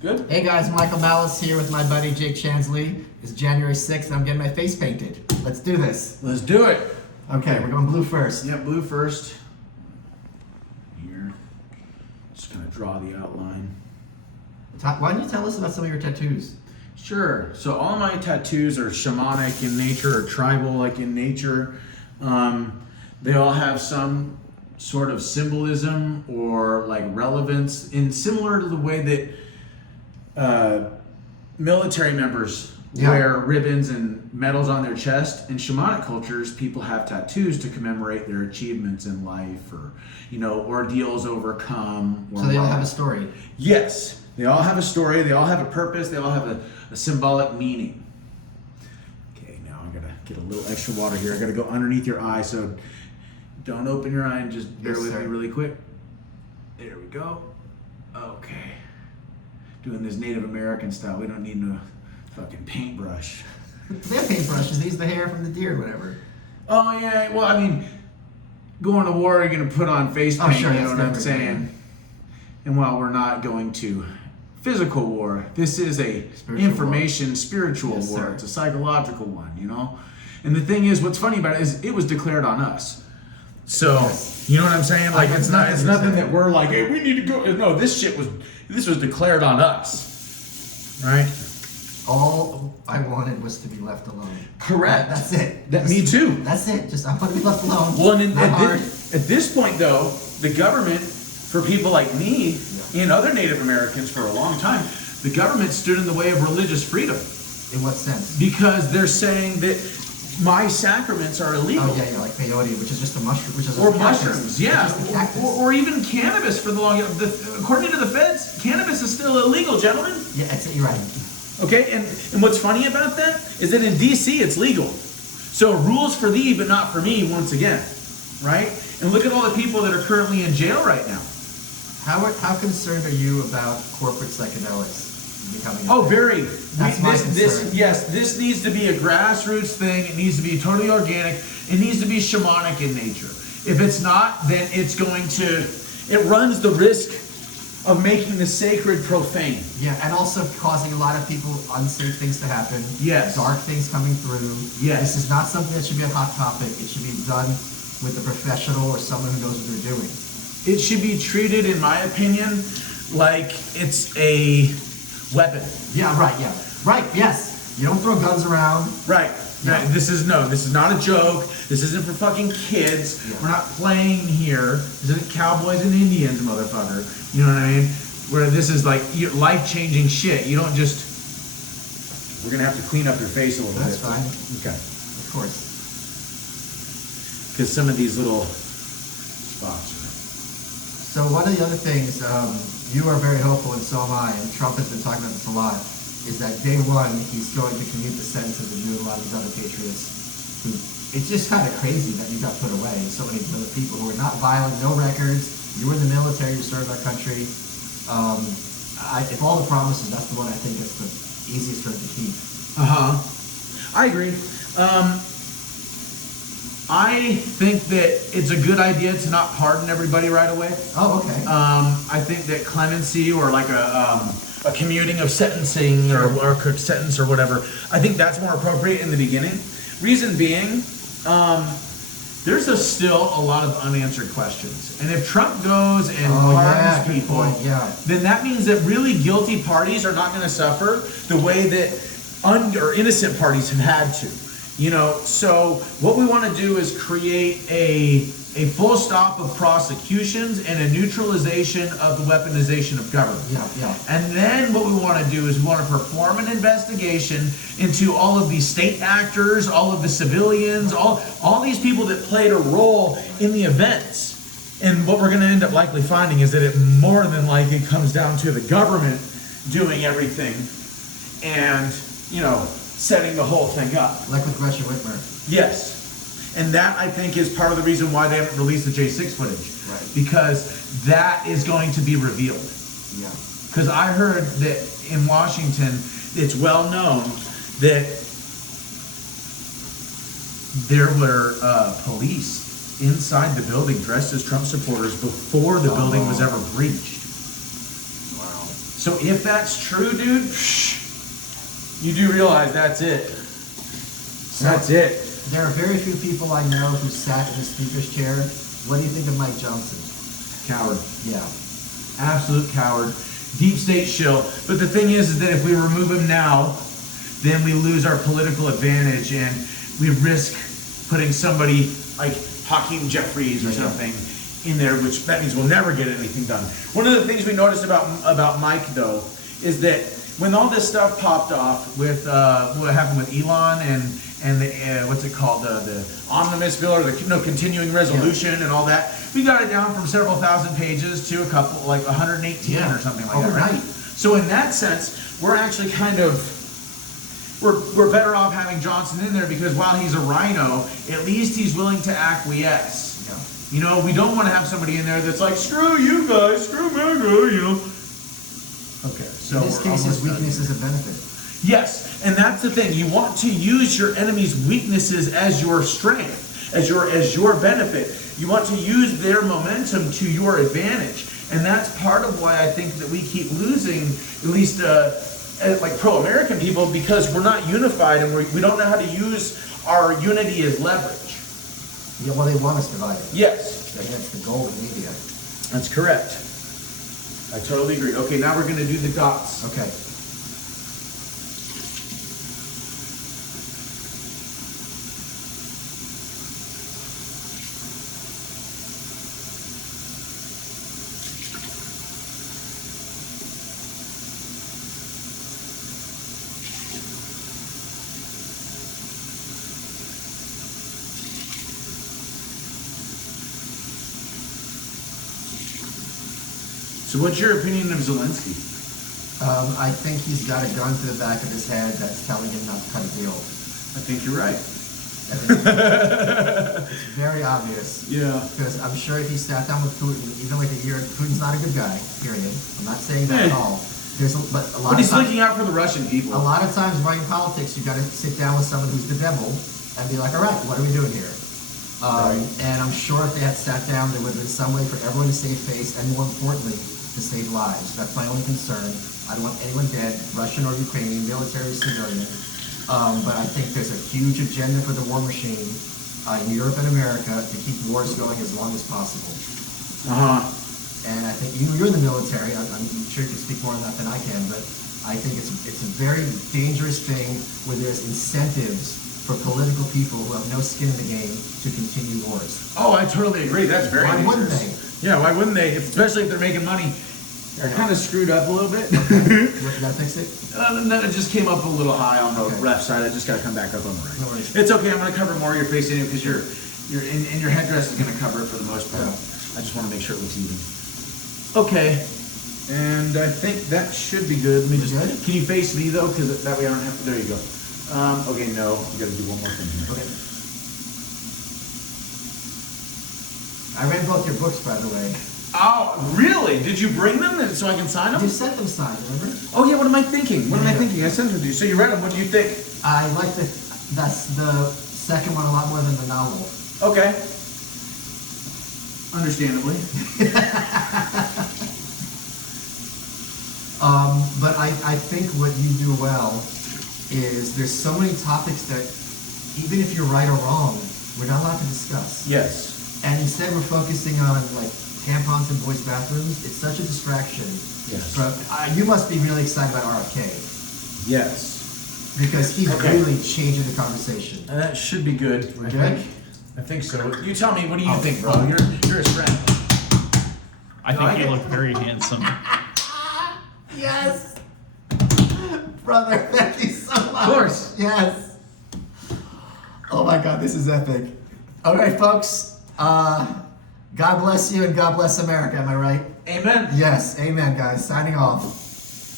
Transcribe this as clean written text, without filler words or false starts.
Good. Hey guys, Michael Malice here with my buddy Jake Chansley. It's January 6th and I'm getting my face painted. Let's do this. Let's do it. Okay, we're going blue first. Yeah, blue first. Here. Just gonna draw the outline. Why don't you tell us about some of your tattoos? Sure. So all my tattoos are shamanic in nature or tribal like in nature. They all have some sort of symbolism or like relevance in similar to the way that military members wear ribbons and medals on their chest. In shamanic cultures, people have tattoos to commemorate their achievements in life or, ordeals overcome. So they all have a story. Yes. They all have a story. They all have a purpose. They all have a symbolic meaning. Okay, now I gotta get a little extra water here. I gotta go underneath your eye, so don't open your eye and just bear with me really quick. There we go. Okay. Doing this Native American style. We don't need no fucking paintbrush. They have paintbrushes. They use the hair from the deer or whatever. Oh yeah. Well, I mean, going to war, you're gonna put on face paint. Sure, you know what I'm saying? And while we're not going to physical war, this is a spiritual war. Sir. It's a psychological one, And the thing is, what's funny about it is it was declared on us. So you know what I'm saying? Like it's nothing that we're like, hey, we need to go. No, this was declared on us, right? All I wanted was to be left alone. Correct. That's it. Me too. That's it. Just I want to be left alone. Well, and at this point, though, the government, for people like me and other Native Americans for a long time, the government stood in the way of religious freedom. In what sense? Because they're saying that my sacraments are illegal. Oh yeah, like peyote, which is just a mushroom, which is or a cactus, mushrooms, yeah, or even cannabis for the long. According to the feds, cannabis is still illegal, gentlemen. Yeah, you're right. Okay, and what's funny about that is that in D.C. it's legal. So rules for thee, but not for me. Once again, right? And look at all the people that are currently in jail right now. How concerned are you about corporate psychedelics becoming? Oh, very. That's my concern. This needs to be a grassroots thing. It needs to be totally organic. It needs to be shamanic in nature. If it's not, then it runs the risk of making the sacred profane. Yeah, and also causing a lot of people unsafe things to happen. Yes. Dark things coming through. Yes. This is not something that should be a hot topic. It should be done with a professional or someone who knows what they're doing. It should be treated, in my opinion, like it's a weapon. Yeah, right, yeah. Right, yes. You don't throw guns around. Right. No. This is not a joke. This isn't for fucking kids. Yeah. We're not playing here. This isn't cowboys and Indians, motherfucker. You know what I mean? Where this is like life-changing shit. You don't just... We're going to have to clean up your face a little bit. That's fine. Okay. Of course. Because some of these little spots are... So one of the other things, you are very hopeful and so am I, and Trump has been talking about this a lot, is that day one, he's going to commute the sentences of you and a lot of these other patriots who, it's just kind of crazy that you got put away, and so many other people who are not violent, no records, you were in the military, you served our country. If all the promises, that's the one I think is the easiest for him to keep. I agree. I think that it's a good idea to not pardon everybody right away. Oh, okay. I think that clemency or like a commuting of sentencing or sentence or whatever, I think that's more appropriate in the beginning. Reason being, there's still a lot of unanswered questions. And if Trump goes and pardons people, then that means that really guilty parties are not going to suffer the way that innocent parties have had to. So what we want to do is create a full stop of prosecutions and a neutralization of the weaponization of government. Yeah. And then what we want to do is we want to perform an investigation into all of these state actors, all of the civilians, all these people that played a role in the events. And what we're going to end up likely finding is that it more than likely comes down to the government doing everything and, setting the whole thing up. Like with Gretchen Whitmer. Yes. And that, I think, is part of the reason why they haven't released the J6 footage. Right. Because that is going to be revealed. Yeah. Because I heard that in Washington, it's well known that there were police inside the building dressed as Trump supporters before the building was ever breached. Wow. So if that's true, dude, you do realize that's it. That's it. There are very few people I know who sat in the speaker's chair. What do you think of Mike Johnson? Coward. Yeah. Absolute coward. Deep state shill. But the thing is that if we remove him now, then we lose our political advantage and we risk putting somebody like Hakeem Jeffries or something in there, which that means we'll never get anything done. One of the things we noticed about Mike, though, is that when all this stuff popped off with what happened with Elon and the what's it called, the omnibus bill or the continuing resolution and all that, we got it down from several thousand pages to a couple, like 118 or something like that, right? So in that sense, we're actually kind of we're better off having Johnson in there because while he's a rhino, at least he's willing to acquiesce. Yeah. You know, we don't want to have somebody in there that's like, screw you guys, screw me, you know. Okay, so in this case, his weakness is a benefit. Yes, and that's the thing. You want to use your enemy's weaknesses as your strength, as your benefit. You want to use their momentum to your advantage, and that's part of why I think that we keep losing, at least like pro-American people, because we're not unified and we don't know how to use our unity as leverage. Yeah, well, they want us divided. Yes, That's the goal of the media. that's correct. I totally agree. Okay, now we're going to do the dots. Okay. So what's your opinion of Zelensky? I think he's got a gun to the back of his head that's telling him not to cut a deal. I think you're right. It's very obvious. Yeah. Because I'm sure if he sat down with Putin, even like a year, Putin's not a good guy, period. I'm not saying that at all. But he's looking out for the Russian people. A lot of times running politics, you got to sit down with someone who's the devil and be like, all right, what are we doing here? And I'm sure if they had sat down, there would have been some way for everyone to save face and, more importantly, to save lives. That's my only concern. I don't want anyone dead, Russian or Ukrainian, military, civilian. But I think there's a huge agenda for the war machine in Europe and America to keep wars going as long as possible. And I think you're in the military. I'm sure you can speak more on that than I can, but I think it's a very dangerous thing where there's incentives for political people who have no skin in the game to continue wars. Oh, I totally agree. That's very dangerous. Why wouldn't they? Yeah, why wouldn't they? Especially if they're making money. They're kind of screwed up a little bit. Did that fix it? No, it just came up a little high on the left side. I just got to come back up on the right. No worries. It's okay. I'm going to cover more of your face anyway because your headdress is going to cover it for the most part. I just want to make sure it looks even. Okay. And I think that should be good. Let me just. Can you face me though? Because that way I don't have to. There you go. Okay, no. You got to do one more thing here. Okay. I read both your books, by the way. Oh, really? Did you bring them so I can sign them? You sent them signed, remember? Oh yeah. What am I thinking? What am I thinking? I sent them to you. So you read them. What do you think? I like that's the second one a lot more than the novel. Okay. Understandably. But I think what you do well is there's so many topics that even if you're right or wrong, we're not allowed to discuss. Yes. And instead we're focusing on like tampons in boys' bathrooms. It's such a distraction. Yes. But you must be really excited about RFK. Yes. Because he's really changing the conversation. That should be good. I think so. You tell me, what do you think, bro? You're his friend. I think you look very handsome. Yes! Brother, thank you so much. Of course. Yes. Oh my God, this is epic. All right, folks. God bless you and God bless America. Am I right? Amen. Yes. Amen, guys. Signing off.